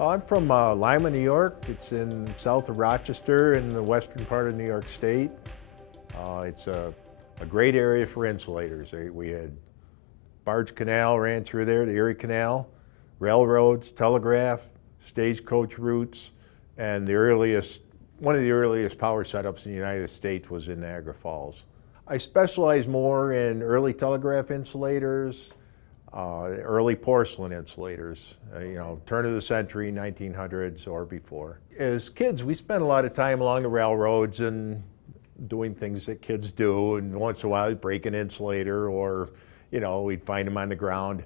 I'm from Lima, New York. It's in south of Rochester in the western part of New York State. It's a great area for insulators. We had Barge Canal ran through there, the Erie Canal, railroads, telegraph, stagecoach routes, and one of the earliest power setups in the United States was in Niagara Falls. I specialize more in early telegraph insulators, early porcelain insulators, turn of the century, 1900s or before. As kids, we spent a lot of time along the railroads and doing things that kids do, and once in a while we'd break an insulator or, we'd find them on the ground.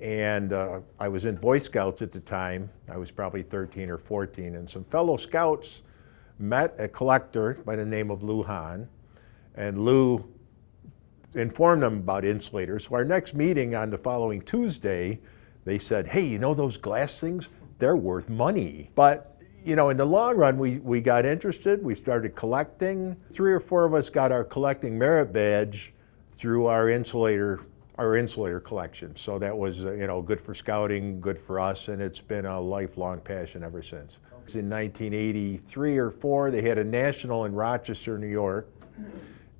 And I was in Boy Scouts at the time. I was probably 13 or 14, and some fellow scouts met a collector by the name of Lou Hahn, and Lou informed them about insulators. So our next meeting on the following Tuesday, they said, hey, you know those glass things? They're worth money. But, in the long run, we got interested. We started collecting. 3 or 4 of us got our collecting merit badge through our insulator collection. So that was, good for scouting, good for us, and it's been a lifelong passion ever since. In 1983 or 4, they had a national in Rochester, New York.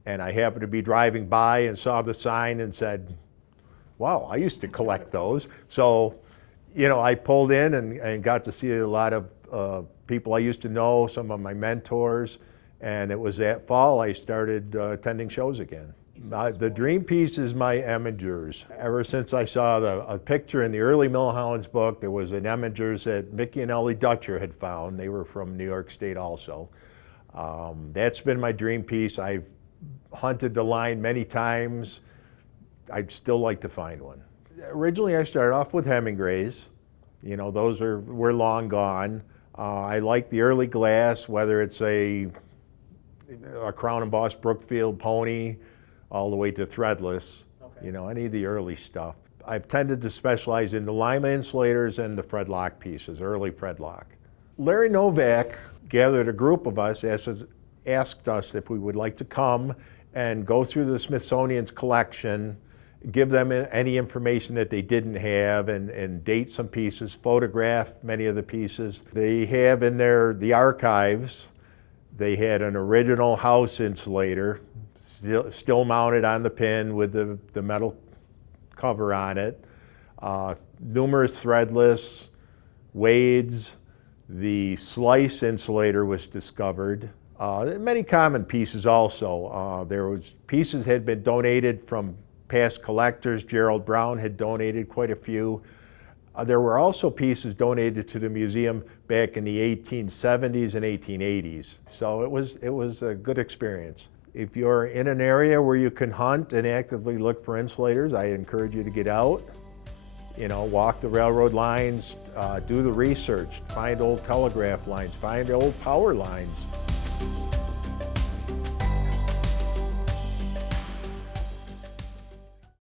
And I happened to be driving by and saw the sign and said, wow, I used to collect those. So, I pulled in and got to see a lot of people I used to know, some of my mentors. And it was that fall I started attending shows again. The dream piece is my Emingers. Ever since I saw a picture in the early Millhounds book, there was an Emingers that Mickey and Ellie Dutcher had found. They were from New York State also. That's been my dream piece. I've hunted the line many times. I'd still like to find one. Originally, I started off with Hemingways. Those were long gone. I like the early glass, whether it's a Crown embossed Brookfield pony, all the way to threadless. Okay. Any of the early stuff. I've tended to specialize in the Lima insulators and the Fredlock pieces, early Fredlock. Larry Novak gathered a group of us, asked us if we would like to come and go through the Smithsonian's collection, give them any information that they didn't have, and date some pieces, photograph many of the pieces. They have in the archives, they had an original house insulator, still mounted on the pin with the metal cover on it, numerous threadless, Wades, the slice insulator was discovered. Many common pieces also. Pieces had been donated from past collectors. Gerald Brown had donated quite a few. There were also pieces donated to the museum back in the 1870s and 1880s. So it was a good experience. If you're in an area where you can hunt and actively look for insulators, I encourage you to get out. Walk the railroad lines, do the research, find old telegraph lines, find old power lines.